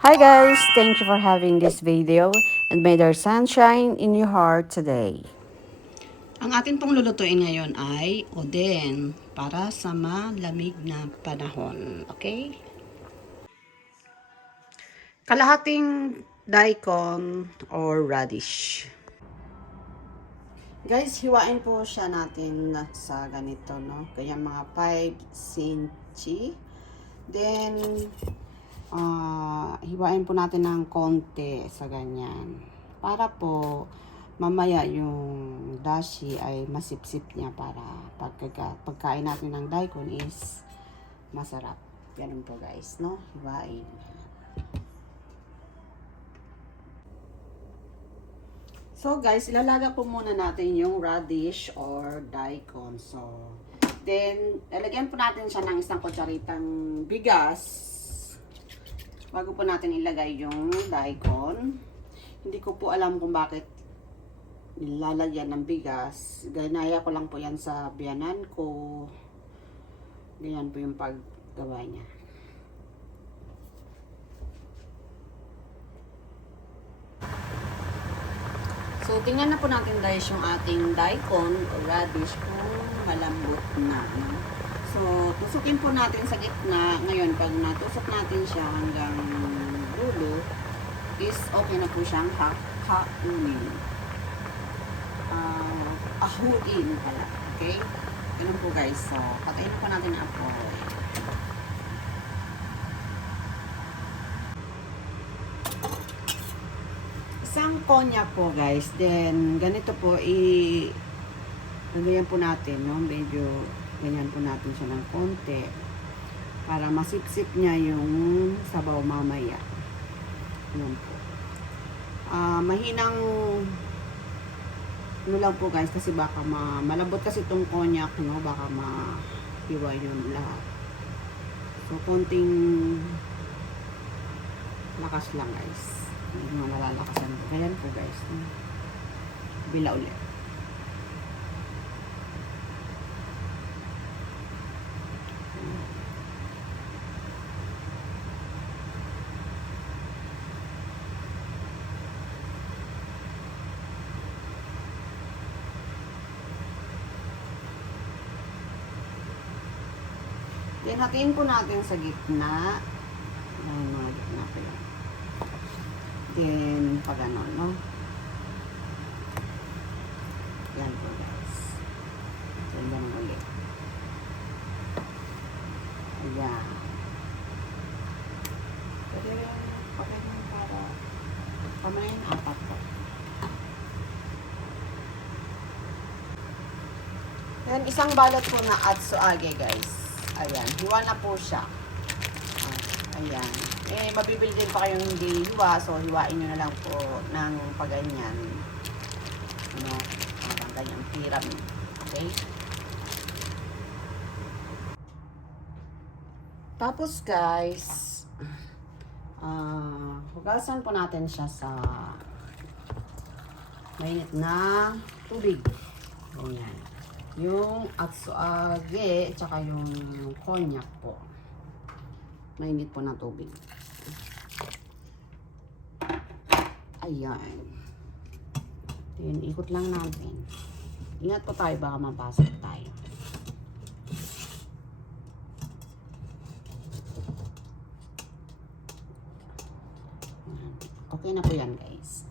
Hi guys, thank you for having this video and may there sunshine in your heart today. Ang atin pong lulutuin ngayon ay oden para sa malamig na panahon. Okay? Kalahating daikon or radish. Guys, hiwain po siya natin sa ganito, no? Kaya mga 5 cm. Then, hiwain po natin ng konti sa ganyan. Para po, mamaya yung dashi ay masipsip niya para pagkain natin ng daikon is masarap. Ganun po guys, no? Hiwain. So guys, ilalaga po muna natin yung radish or daikon. So, then, lalagyan po natin siya ng isang kutsaritang bigas bago po natin ilagay yung daikon. Hindi ko po alam kung bakit nilalagyan ng bigas. Ganaya ko lang po yan sa biyanan ko. Ganyan po yung paggawa niya. So, tingnan na po natin guys yung ating daikon o radish kung malambot na. No? So, tusukin po natin sa gitna. Ngayon, pag natusok natin siya hanggang dulo, is okay na po siyang hakunin. Ahuin pala. Okay? Ganun po guys. So, patayin po natin ang apoy. Isang konyak po guys. Then, ganito po lagayan po natin, no? Medyo ganyan po natin siya ng konti para masipsip niya yung sabaw mamaya. Yan po. Mahinang ano lang po guys kasi baka malambot kasi itong konyak, no? Baka mahiwa yung lahat. So, konting lakas lang guys. Hindi mo nalalakasan. Ayan po guys. Bila ulit. Then, hatiin po natin sa gitna. Ayan, mga gitna ko yan. Then, pag ano, no? Yan po, guys. Then, ganun ulit. Ayan. Pwede rin, pag ganun para pamayin, apat po. Then, isang balot po na atsuage, guys. Ayan, hiwa na po siya. Ayan. Mabibili din pa kayong hindi hiwa, so hiwain nyo na lang po ng paganyan. Ano, parang ganyang pyramid. Okay? Tapos guys, hugasan po natin siya sa mainit na tubig. Ayan. Yung atsuage, tsaka yung konyak po. Mainit po na tubig. Ayan. Then, ikot lang natin. Ingat po tayo, baka mapasok tayo. Ayan. Okay na po yan, guys.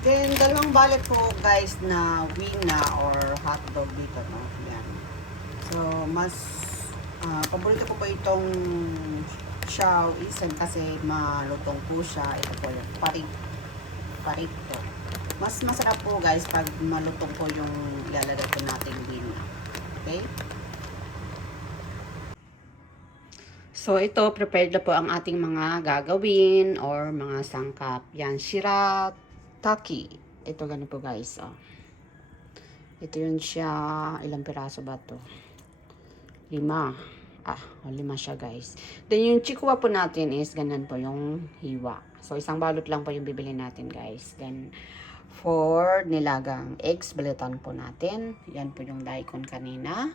Then, dalawang balot po, guys, na wina or hotdog dito, no? Ayan. So, mas paborito ko po itong chow isan kasi malutong po siya. Ito po yung parik po. Mas masarap po guys pag malutong po yung ilalagay po natin din. Okay? So, ito, prepared na po ang ating mga gagawin or mga sangkap. Yan, shirataki. Ito, ganun po guys. Oh. Ito yun siya. Ilang piraso ba to? 5. 5 siya guys. Then yung chikwa po natin is ganun po yung hiwa. So isang balot lang po yung bibili natin guys. Then for nilagang eggs, balitan po natin. Yan po yung daikon kanina.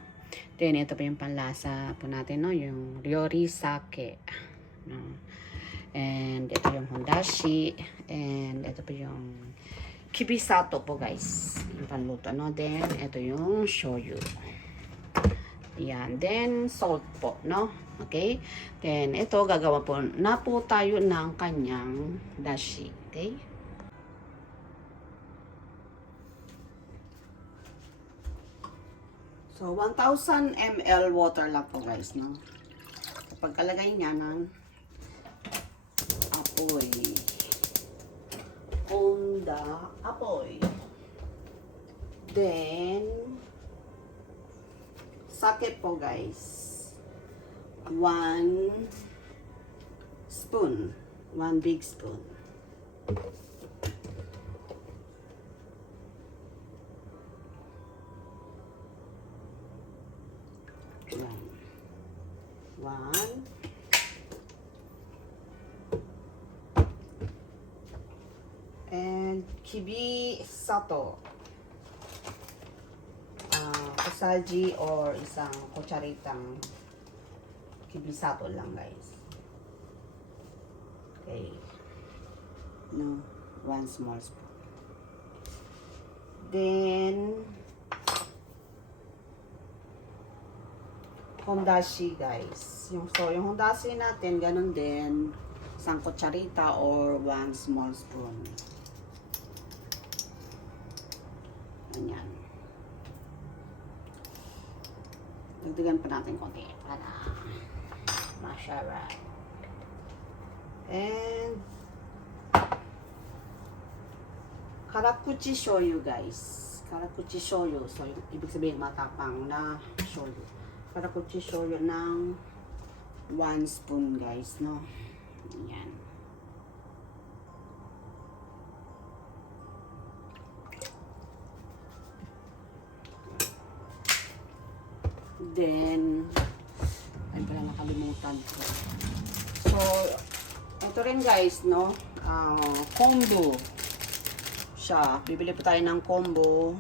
Then, ito pa yung panlasa po natin, no? Yung Ryori Sake. No? And, ito yung Hondashi. And, ito pa yung Kibisato po, guys. Yung panluto, no? Then, ito yung shoyu. Yan. Then, salt po, no? Okay? Then, ito, gagawa po na po tayo ng kanyang dashi. Okay? So, 1,000 ml water lang po, guys, no? Kapag kalagay niya ng apoy. On the apoy. Then, sake po, guys. 1 spoon. 1 big spoon. Yan. 1. And Kibisato. Kusaji or isang kutsaritang Kibisato lang, guys. Okay. No, 1 small spoon. Then, Hondashi, guys. Yung Hondashi natin, ganun din. Isang kutsarita or 1 small spoon. Ganyan. Dagdagan pa natin konti para masarap. And Karakuchi shoyu, guys. Karakuchi shoyu. So, ibig sabihin matapang na shoyu. Karakuchi shoyu ng 1 spoon, guys, no? Ayan. Then, ay pala nakalimutan ko. So, ito rin, guys, no? Combo siya. Bibili po tayo ng combo.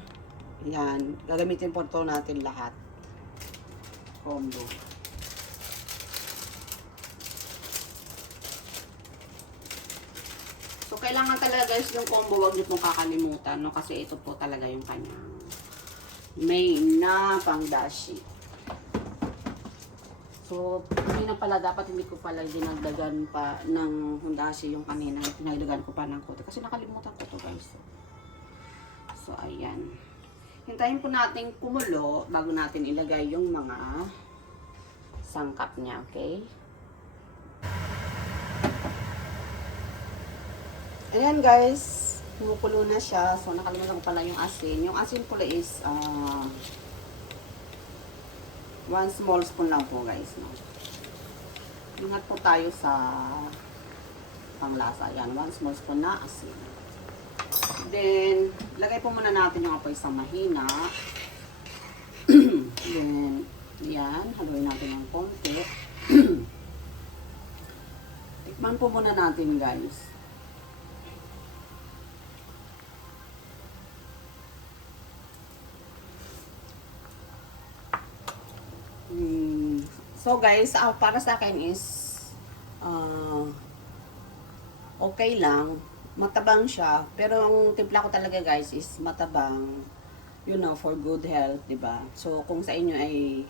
Yan. Gagamitin po ito natin lahat. Combo. So, kailangan talaga, guys, yung combo, wag niyo pong kakalimutan, no? Kasi ito po talaga yung kanyang main na pangdashi. So, hindi na pala, dapat hindi ko pala dinagdagan pa ng hondashi yung kanina. Pinagdagan ko pa ng kote. Kasi nakalimutan ko to, guys. So, ayan. Hintayin po natin kumulo bago natin ilagay yung mga sangkap niya, okay? Ayan, guys. Kumukulo na siya. So, nakalimutan ko pala yung asin. Yung asin pula is 1 small spoon lang po, guys, no? Ingat po tayo sa panglasa. Yan, 1 small spoon na asin. Then, lagay po muna natin yung apoy sa mahina. Then, yan, haluin natin ng konti. Tikman po muna natin, guys. So, guys, para sa akin is okay lang. Matabang siya. Pero ang timpla ko talaga, guys, is matabang. You know, for good health, diba? So, kung sa inyo ay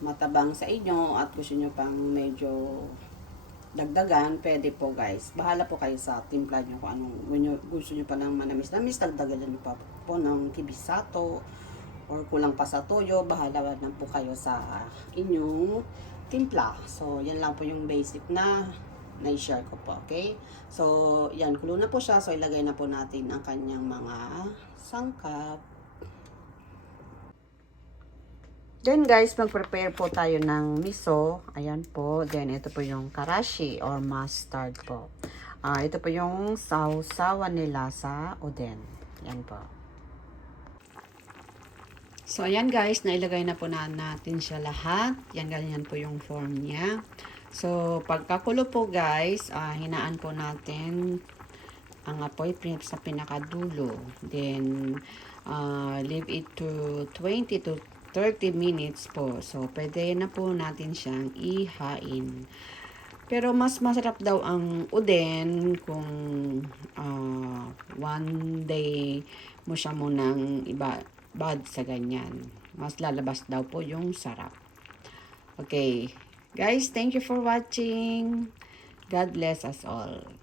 matabang sa inyo at gusto nyo pang medyo dagdagan, pwede po, guys. Bahala po kayo sa timpla nyo kung anong gusto nyo pa ng manamis-namis. Dagdagan nyo pa po ng kibisato or kulang pa sa toyo. Bahala na po kayo sa inyong timpla. So, yan lang po yung basic na na-share ko po, okay? So, yan, kulo na po siya. So, ilagay na po natin ang kanyang mga sangkap. Then, guys, mag-prepare po tayo ng miso. Ayan po. Then, ito po yung karashi or mustard po. Ito po yung sausawan nila sa oden. Yan po. So, ayan, guys, nailagay na po natin siya lahat. Yan, ganyan po yung form niya. So, pagkakulo po, guys, hinaan po natin ang apoy sa pinakadulo. Then, leave it to 20 to 30 minutes po. So, pwede na po natin siyang ihain. Pero mas masarap daw ang uden kung one day mo siya munang ibabad sa ganyan. Mas lalabas daw po yung sarap. Okay. Guys, thank you for watching. God bless us all.